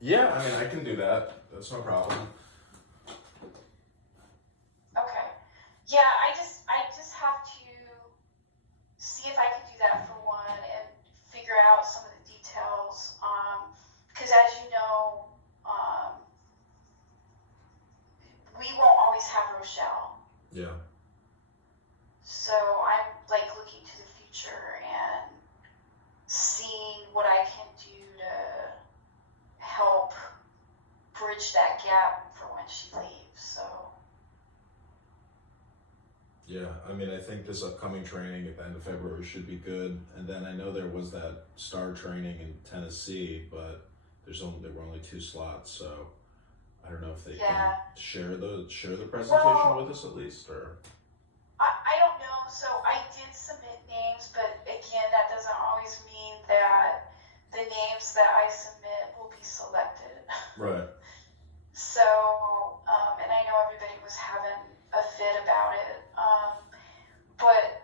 Yeah, I mean, I can do that. That's no problem. Okay. Yeah, I just have to see if I can do that for one and figure out some of the details. Because as you know, we won't always have Rochelle. Yeah. So I'm like looking to the future and seeing what I can do to help bridge that gap for when she leaves. So Yeah, I mean, I think this upcoming training at the end of February should be good. And then I know there was that STAR training in Tennessee, but there were only 2 slots, so I don't know if they yeah, can share the presentation well, with us at least, or I don't know. So I did submit names, but again, that doesn't always mean that the names that I submit will be selected. right. So, and I know everybody was having a fit about it, but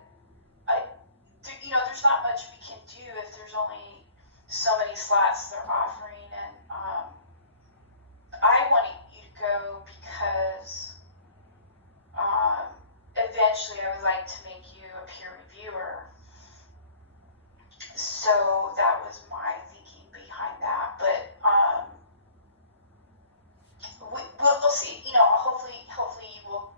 there's not much we can do if there's only so many slots they're offering, and I wanted you to go because eventually I would like to make you a peer reviewer. So that was my thinking behind that, but we'll see. Hopefully you will.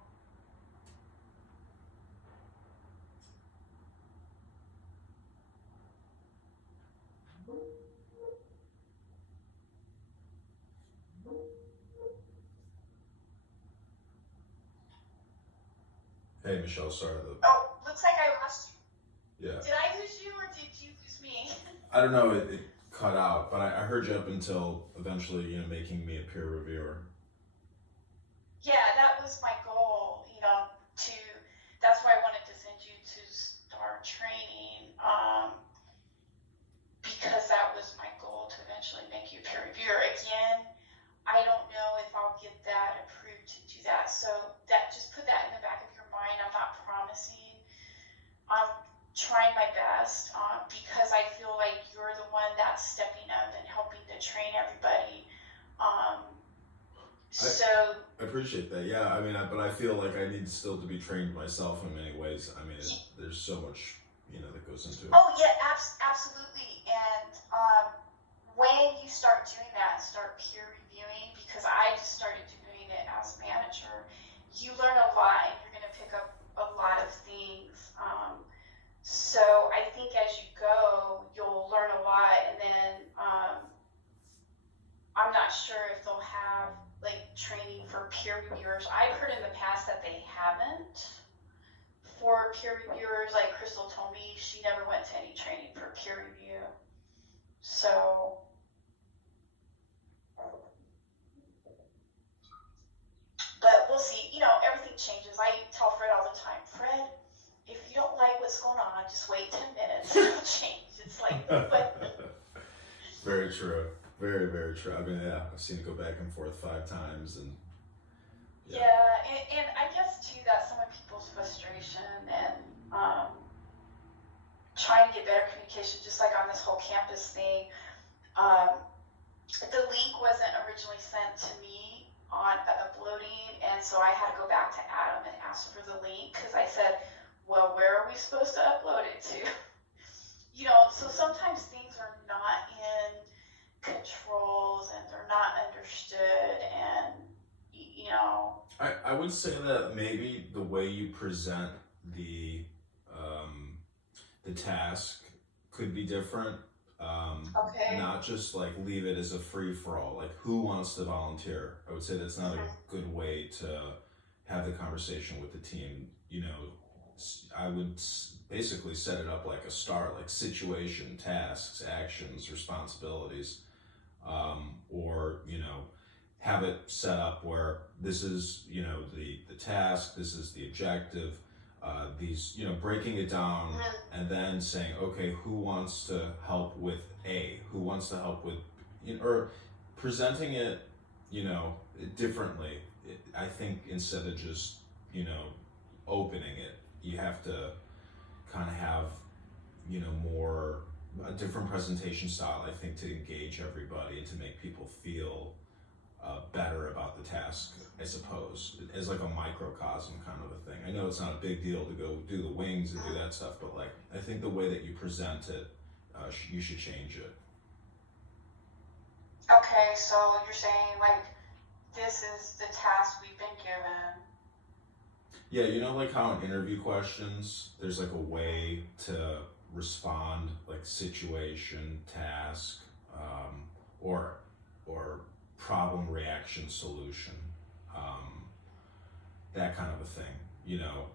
Hey, Michelle, sorry. Oh, looks like I lost you. Yeah. Did I lose you or did you lose me? I don't know, it cut out, but I heard you up until eventually, making me a peer reviewer. Yeah, that was my goal. That's why I wanted to send you to STAR training, because that was my goal to eventually make you a peer reviewer. Again, I don't know if I'll get that approved to do that. So just put that in the back of your mind. I'm not promising. I'm trying my best, because I feel like you're the one that's stepping up and helping to train everybody. So I appreciate that. Yeah, I mean, but I feel like I need still to be trained myself in many ways. I mean, there's so much, that goes into it. Oh yeah, absolutely. And when you start doing that, start peer reviewing, because I just started doing it as manager, you learn a lot and you're going to pick up a lot of things. So I think as you go, you'll learn a lot, and then I'm not sure if they'll have like training for peer reviewers. I've heard in the past that they haven't for peer reviewers. Like Crystal told me she never went to any training for peer review. So but we'll see. Everything changes. I tell Fred all the time, Fred, if you don't like what's going on, just wait 10 minutes and it'll change. It's like, but Very true. Very, very true. I mean, yeah, I've seen it go back and forth 5 times, and yeah, and I guess too that's some of people's frustration and trying to get better communication, just like on this whole campus thing. The link wasn't originally sent to me on uploading, and so I had to go back to Adam and ask for the link, because I said, well, where are we supposed to upload it to? So sometimes things are not in controls and they're not understood, and I would say that maybe the way you present the task could be different. okay. Not just like leave it as a free for all. Like, who wants to volunteer? I would say that's not a good way to have the conversation with the team. I would basically set it up like a STAR, like situation, tasks, actions, responsibilities, or have it set up where this is the task, this is the objective, these breaking it down, and then saying, okay, who wants to help with A, who wants to help with, or presenting it differently. I think instead of just opening it, you have to kind of have more a different presentation style, I think, to engage everybody and to make people feel better about the task, I suppose, as like a microcosm kind of a thing. I know it's not a big deal to go do the wings and do that stuff, but like, I think the way that you present it, you should change it. Okay, so you're saying like this is the task we've been given. Yeah, you know, like how in interview questions, there's like a way to respond, like situation, task, or problem, reaction, solution, that kind of a thing. You know,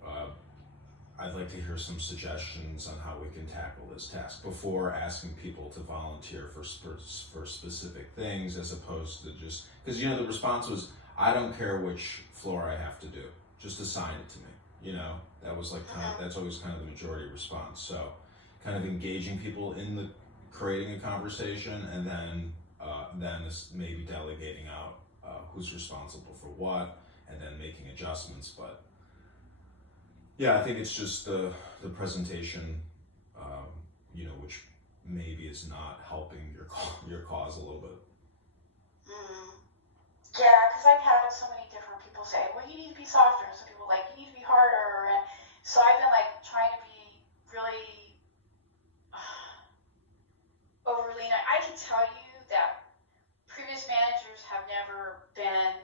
I'd like to hear some suggestions on how we can tackle this task before asking people to volunteer for specific things, as opposed to just, because, you know, the response was, I don't care which floor I have to do, just assign it to me. You know, that was like that's always kind of the majority response. So kind of engaging people in the creating a conversation, and then maybe delegating out who's responsible for what, and then making adjustments. But yeah, I think it's just the presentation, you know, which maybe is not helping your cause a little bit. Yeah, because I've had so many different people say, well, you need to be softer. Some people like, you need to be harder. And so I've been like trying to be really overly nice. I can tell you that previous managers have never been,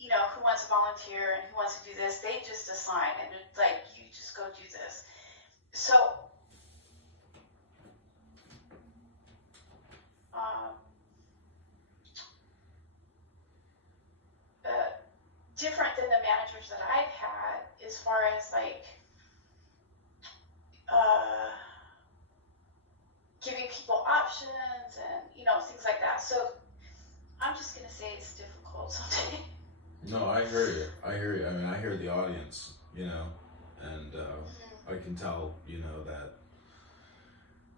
you know, who wants to volunteer and who wants to do this. They just assign, and it's like, you just go do this. So, different than the managers that I've had, as far as like giving people options and, you know, things like that. So I'm just gonna say it's difficult sometimes. No, I hear you. I mean, I hear the audience, you know, and I can tell, you know, that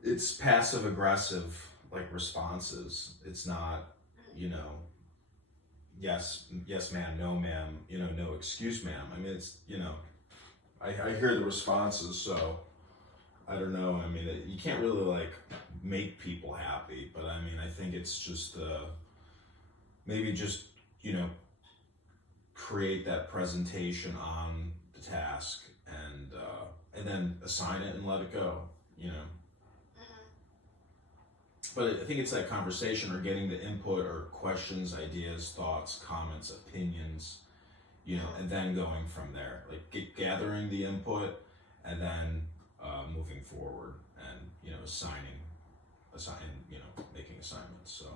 it's passive aggressive, like responses. It's not, you know, yes, ma'am, no, ma'am, you know, no excuse, ma'am. I mean, it's, you know, I hear the responses, so I don't know. I mean, you can't really like make people happy, but I mean, I think it's just maybe just, you know, create that presentation on the task, and then assign it and let it go, you know. But I think it's that conversation, or getting the input or questions, ideas, thoughts, comments, opinions, you know, and then going from there, like gathering the input, and then moving forward, and, you know, assigning, you know, making assignments. So,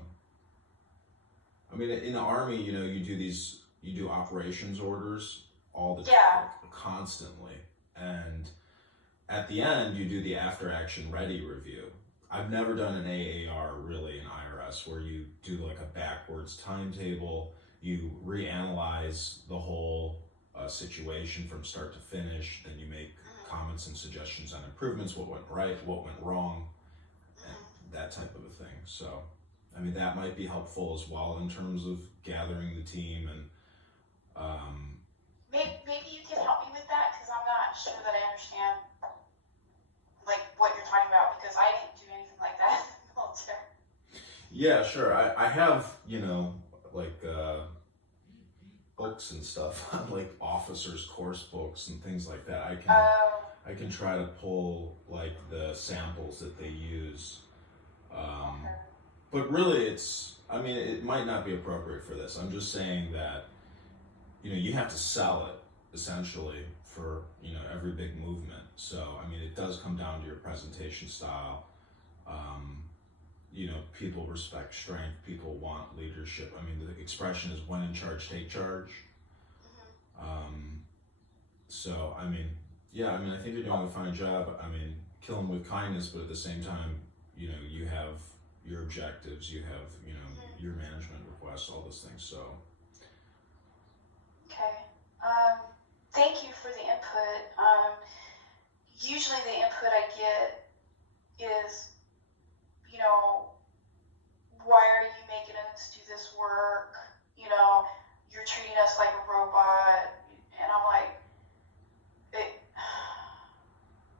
I mean, in the Army, you know, you do operations orders all the time, like, constantly, and at the end you do the after action ready review. I've never done an AAR really in IRS where you do like a backwards timetable. You reanalyze the whole situation from start to finish. Then you make comments and suggestions on improvements, what went right, what went wrong, and that type of a thing. So, I mean, that might be helpful as well in terms of gathering the team. And maybe you can help me with that, because I'm not sure that I understand like what you're talking about, because I didn't do anything like that in the military. Yeah, sure. I have, you know, like books and stuff on like officers' course books and things like that. I can try to pull like the samples that they use. But really I mean, it might not be appropriate for this. I'm just saying that, you know, you have to sell it essentially for, you know, every big movement. So, I mean, it does come down to your presentation style. You know, people respect strength. People want leadership. I mean, the expression is when in charge, take charge. So, I mean, yeah, I mean, I think you're doing a fine job. I mean, kill them with kindness, but at the same time, you know, you have your objectives, you have, you know, your management requests, all those things. So. Okay. Thank you for the input. Usually the input I get is, you know, why are you making us do this work? You know, you're treating us like a robot. And I'm like,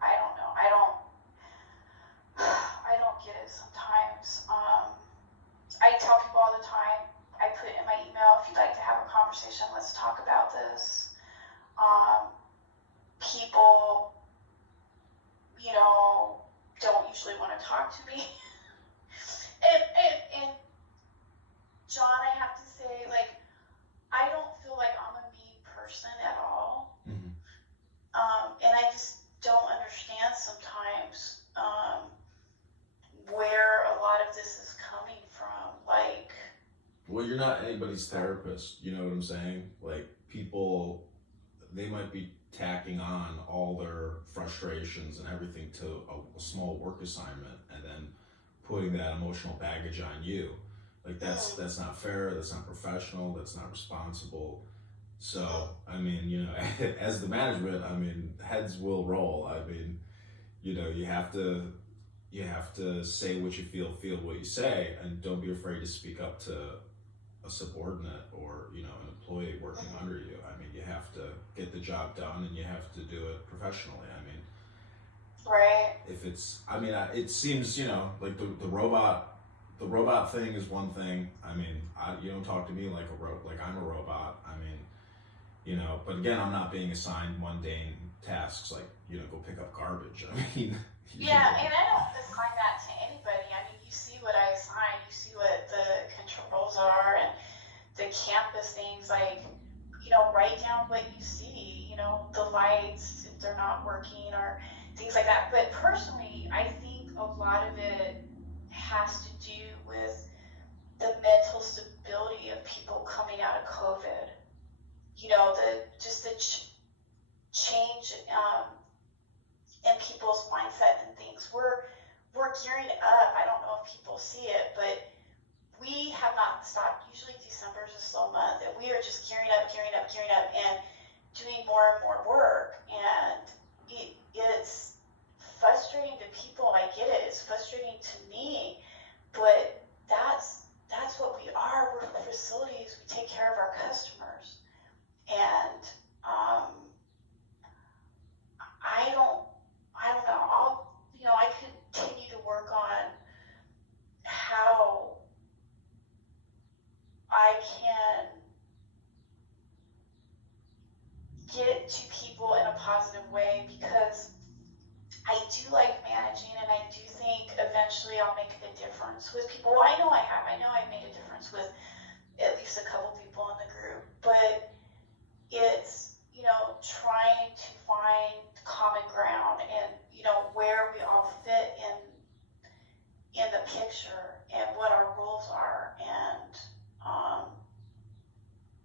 I don't know. sometimes. I tell people all the time, I put in my email, if you'd like to have a conversation, let's talk about this. People, don't usually want to talk to me. and John, I have to say, like, I don't feel like I'm a mean person at all. Mm-hmm. And I just don't understand sometimes where a lot of this is coming from. Like, well, you're not anybody's therapist. You know what I'm saying? Like, people, they might be tacking on all their frustrations and everything to a small work assignment, and then putting that emotional baggage on you. Like, that's not fair. That's not professional. That's not responsible. So, I mean, as the management, I mean, heads will roll. I mean, you have to say what you feel what you say, and don't be afraid to speak up to a subordinate or, an employee working under you. I mean, you have to get the job done, and you have to do it professionally. I mean, right. if it's, I mean, it seems, like the robot thing is one thing. I mean, you don't talk to me like I'm a robot. I mean, but again, I'm not being assigned mundane tasks like, go pick up garbage. I mean, yeah, and I don't assign that to anybody. I mean, you see what I assign, you see what the controls are and the campus things, like, write down what you see, the lights, if they're not working or things like that. But personally, I think a lot of it has to do with the mental stability of people coming out of COVID. The change in people's mindset and things. We're gearing up. I don't know if people see it, but we have not stopped. Usually December is a slow month, and we are just gearing up, and doing more and more work. And it's frustrating to people. I get it. It's frustrating to me, but that's what we are. We're facilities. We take care of our customers, and I don't know. I continue to work on how I can get it to people in a positive way, because I do like managing, and I do think eventually I'll make a difference with people. Well, I know I have. I know I've made a difference with at least a couple people in the group, but it's, trying to find common ground and, where we all fit in the picture and what our roles are. And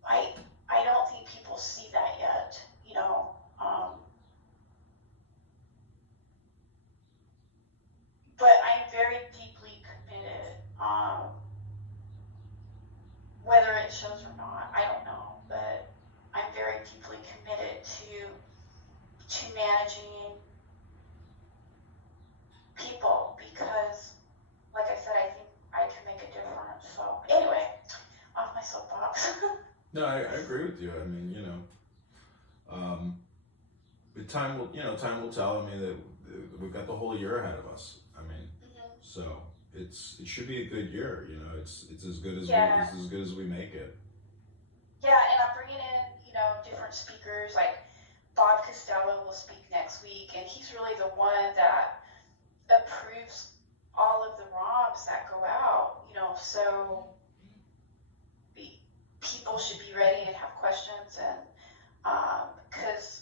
I don't think people see that yet, but I'm very deeply committed, whether it shows or not, I don't know, but I'm very deeply committed to managing people, because, like I said, I think I can make a difference. So anyway, off my soapbox. No, I agree with you. I mean, time will tell. I mean, that we've got the whole year ahead of us. I mean, so it should be a good year. It's as good as as good as we make it. Yeah, and I'm bringing in, different speakers. Like Bob Costello will speak next week, and he's really the one that approves all of the ROMs that go out. So people should be ready and have questions, and because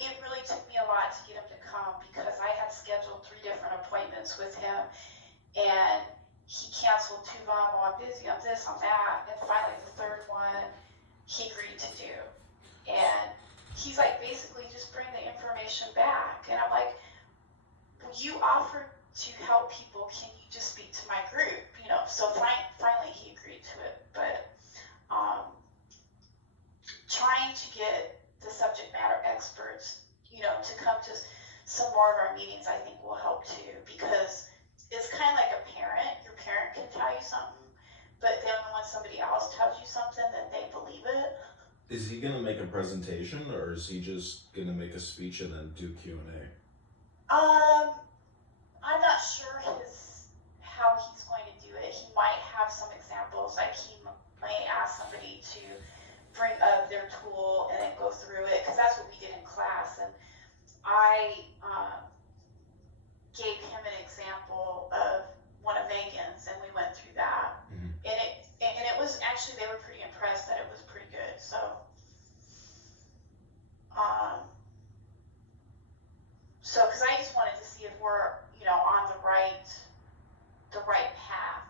it really took me a lot to get him to come, because I had scheduled 3 different appointments with him, and he canceled 2 of them. Oh, I'm busy, I'm this, I'm that, and finally the 3rd one he agreed to do. And he's like, basically just bring the information back. And I'm like, well, you offered to help people, can you just speak to my group? So finally he agreed to it. But trying to get the subject matter experts, to come to some more of our meetings, I think will help too, because it's kind of like a parent. Your parent can tell you something, but then when somebody else tells you something, then they believe it. Is he going to make a presentation, or is he just going to make a speech and then do Q&A? I'm not sure how tools. Like he might ask somebody to bring up their tool and then go through it, because that's what we did in class. And I gave him an example of one of Megan's, and we went through that. Mhm. And it was actually, they were pretty impressed that it was pretty good. So because I just wanted to see if we're, on the right path,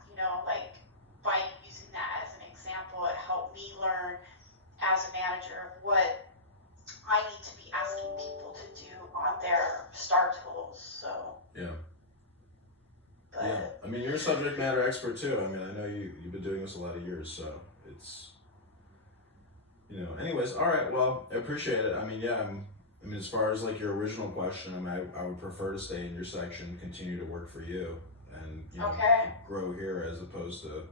like by using that as an example, it helped me learn as a manager what I need to be asking people to do on their star tools. So Yeah. but Yeah. I mean, you're a subject matter expert too. I mean, I know you've been doing this a lot of years, so it's, anyways, all right. Well, I appreciate it. I mean, yeah, as far as like your original question, I would prefer to stay in your section, continue to work for you, and Okay. grow here as opposed to,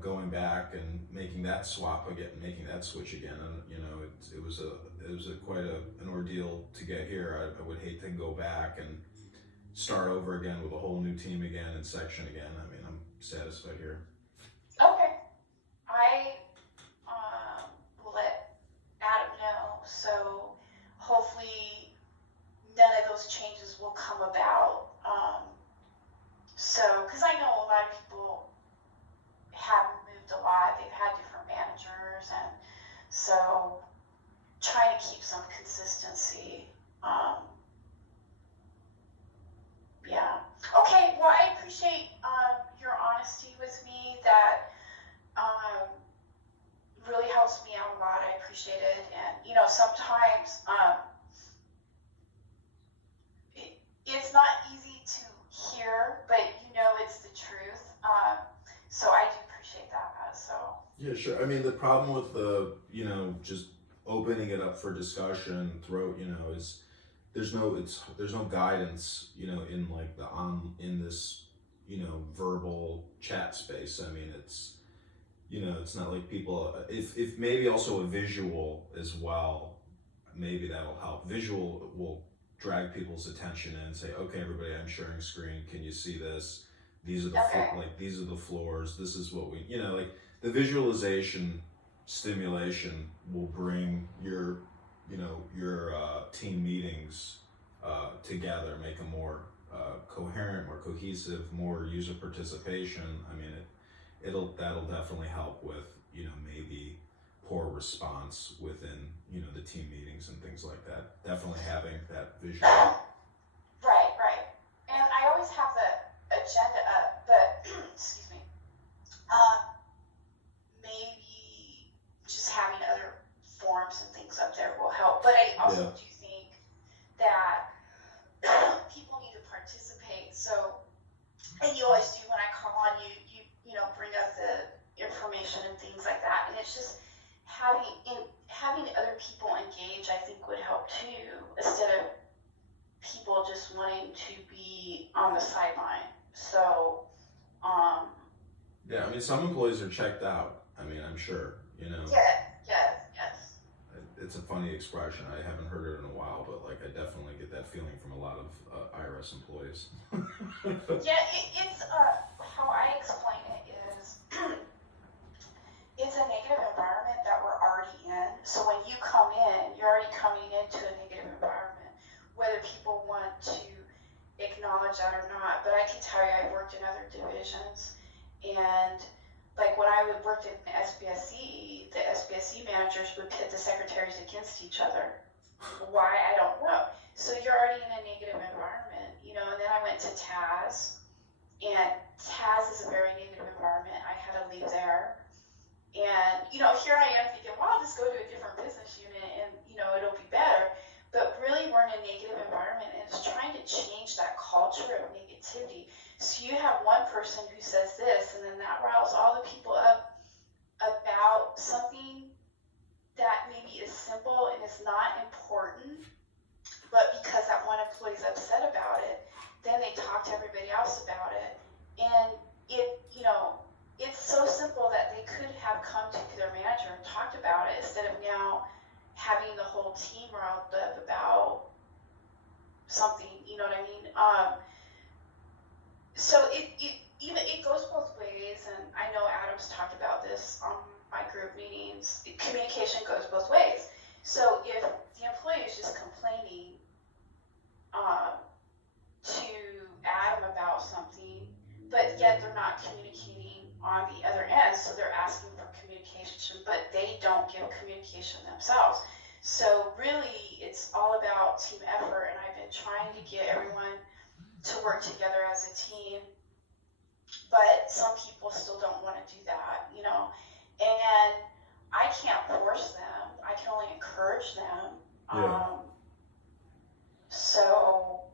going back and making that swap again, making that switch again. And it was quite an ordeal to get here. I would hate to go back and start over again with a whole new team again and section again. I mean, I'm satisfied here. Okay. I will let Adam know, so hopefully none of those changes will come about. Because I know a lot of people haven't moved a lot. They've had different managers, and so trying to keep some consistency. Yeah. Okay. Well, I appreciate your honesty with me. That really helps me out a lot. I appreciate it. And sometimes it's not easy to hear, but it's the truth. So I do appreciate that. So Yeah, sure. I mean, the problem with the, just opening it up for discussion throughout, is there's no guidance, in like in this, verbal chat space. I mean, it's not like people, if maybe also a visual as well, maybe that'll help. Visual will drag people's attention in and say, okay, everybody, I'm sharing screen. Can you see this? These are these are the floors. This is what we, like the visualization stimulation will bring your team meetings together, make them more coherent, more cohesive, more user participation. I mean, that'll definitely help with maybe poor response within the team meetings and things like that. Definitely having that visual. Right. And I always have the agenda up, but excuse me. Maybe just having other forms and things up there will help. But I also do think that people need to participate. So, and you always do when I call on you, bring up the information and things like that. And it's just having other people engage, I think, would help too, instead of people just wanting to be on the sideline. So, yeah, I mean, some employees are checked out. I mean, I'm sure, Yes. It's a funny expression. I haven't heard it in a while, but like I definitely get that feeling from a lot of IRS employees. Yeah, it's how I explain it is it's a negative environment that we're already in. So when you come in, you're already coming into a negative environment, whether people want to acknowledge that or not. But I can tell you, I worked in other divisions, and like when I worked in SBSE, the SBSE managers would pit the secretaries against each other. Why? I don't know. So you're already in a negative environment, and then I went to TAS, and TAS is a very negative environment. I had to leave there. And, here I am thinking, well, I'll just go to a different business unit and, it'll be better. But really, we're in a negative environment, and it's trying to change that culture of negativity. So you have one person who says this, and then that riles all the people up about something that maybe is simple and is not important, but because that one employee is upset about it, then they talk to everybody else about it. And it's so simple that they could have come to their manager and talked about it, instead of now having the whole team riled up about something, you know what I mean? So it goes both ways, and I know Adam's talked but yet they're not communicating on the other end, so they're asking for communication, but they don't give communication themselves. So really, it's all about team effort, and I've been trying to get everyone to work together as a team, but some people still don't want to do that, and I can't force them. I can only encourage them. Yeah. So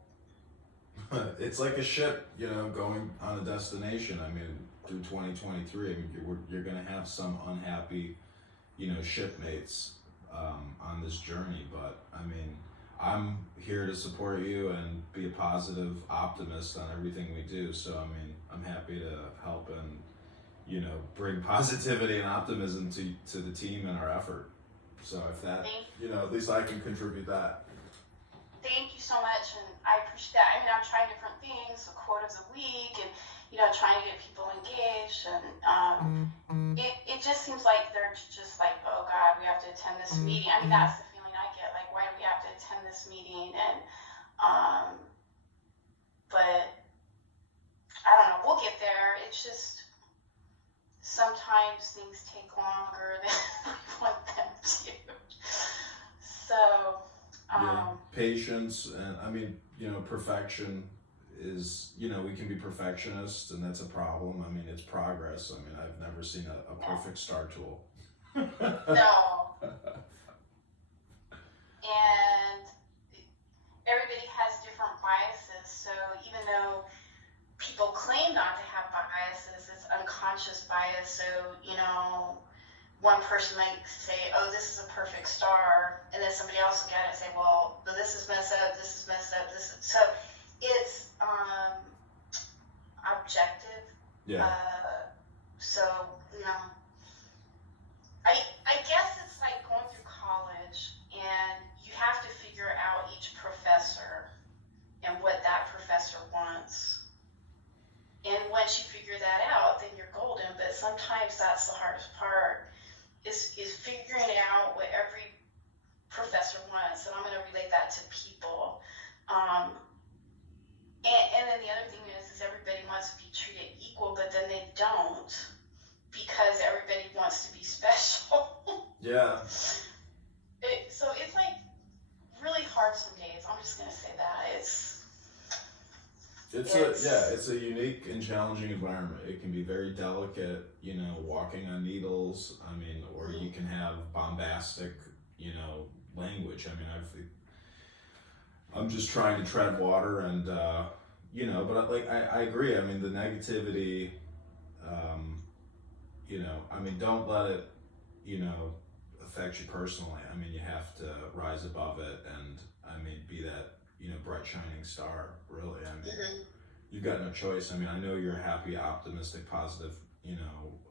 It's like a ship, going on a destination. I mean, through 2023, I mean, you're going to have some unhappy, shipmates on this journey. But I mean, I'm here to support you and be a positive optimist on everything we do. So I mean, I'm happy to help and bring positivity and optimism to the team and our effort. So if that, at least I can contribute that. thank you so much, and I appreciate that. I mean, I'm trying different things, the quote of the week, and trying to get people engaged, and it just seems like they're just like, oh God, we have to attend this meeting. I mean, that's the feeling I get. Like, why do we have to attend this meeting? And but I don't know. We'll get there. It's just sometimes things take longer than we want them to. So. Patience, and I mean, perfection is, we can be perfectionists, and that's a problem. I mean, it's progress. I mean, I've never seen a perfect star tool. No. And everybody has different biases, so even though people claim not to have biases, it's unconscious bias. So, one person might say, oh, this is a perfect star, and then somebody else will get it and say, well, this is messed up, this is messed up, this is... So it's objective. Yeah. So, I guess it's like going through college, and you have to figure out each professor and what that professor wants. And once you figure that out, then you're golden. But sometimes that's the hardest part, is figuring out what every professor wants. And I'm going to relate that to people. And then the other thing is everybody wants to be treated equal, but then they don't, because everybody wants to be special. Yeah. So it's like really hard some days. I'm just going to say that. It's a unique and challenging environment. It can be very delicate, walking on needles. I mean, or you can have bombastic, language. I mean, I'm just trying to tread water, and but I agree. I mean, the negativity, I mean, don't let it, affect you personally. I mean, you have to rise above it, and I mean, be that, bright shining star, really. I mean, you've got no choice. I mean, I know you're a happy, optimistic, positive,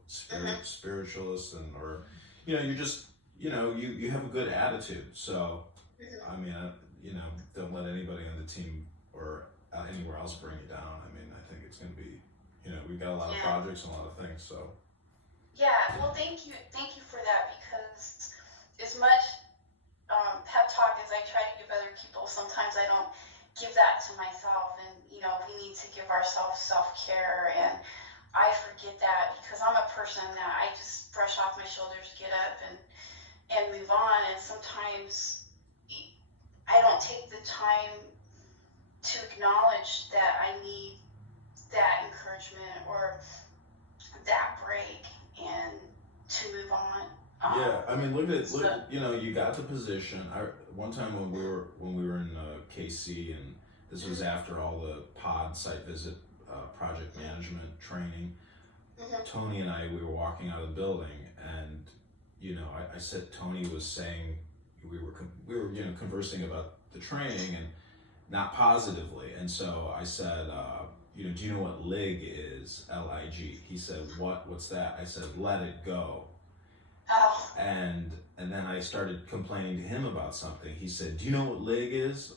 spiritualist, or you're just, you have a good attitude. So, I mean, don't let anybody on the team or anywhere else bring you down. I mean, I think it's going to be, we've got a lot of projects and a lot of things, so. Yeah, well, thank you for that, because as much pep talk as I try to give other people, sometimes I don't give that to myself, and we need to give ourselves self-care, and I forget that because I'm a person that I just brush off my shoulders, get up, and move on, and sometimes I don't take the time to acknowledge that I need that encouragement or that break and to move on. Yeah, I mean, look at you got the position. One time when we were in KC, and this was after all the pod site visit project management training. Tony and we were walking out of the building, and I said Tony was saying we were conversing about the training, and not positively, and so I said, do you know what LIG is? LIG. He said, what's that? I said, let it go. Oh. And then I started complaining to him about something. He said, do you know what LIG is?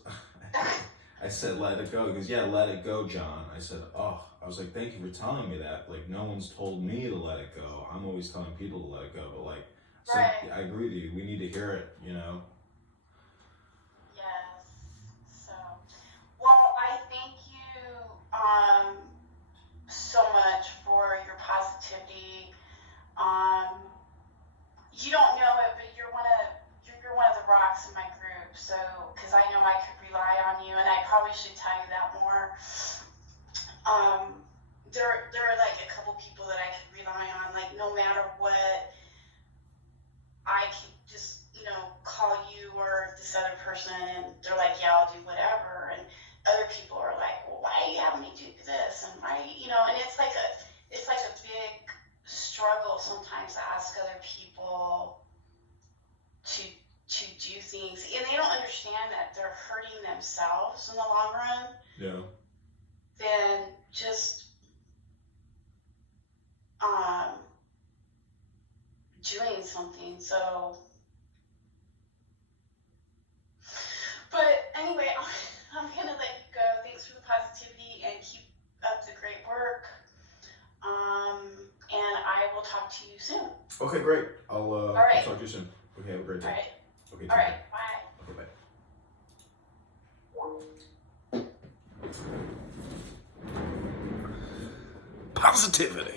I said, let it go. He goes, yeah, let it go, John. I said, oh, I was like, thank you for telling me that. Like, no one's told me to let it go. I'm always telling people to let it go. But like, so right. I agree with you. We need to hear it, Yes. So, well, I thank you so much positivity. You don't know it, but you're one of the rocks in my group. So, because I know I could rely on you, and I probably should tell you that more. There are like a couple people that I could rely on. Like no matter what, I can just call you or this other person, and they're like, yeah, I'll do whatever. And other people are like, well, why are you having me do this? And why, and it's like a big struggle sometimes to ask other people to do things, and they don't understand that they're hurting themselves in the long run. Yeah. Then just doing something. So, but anyway, I'm gonna let you go. Thanks for the positivity and keep up the great work. And I will talk to you soon. Okay, great. I'll right. I'll talk to you soon. Okay, have a great day. All right. Okay. All right. Bye. Okay, bye. Positivity.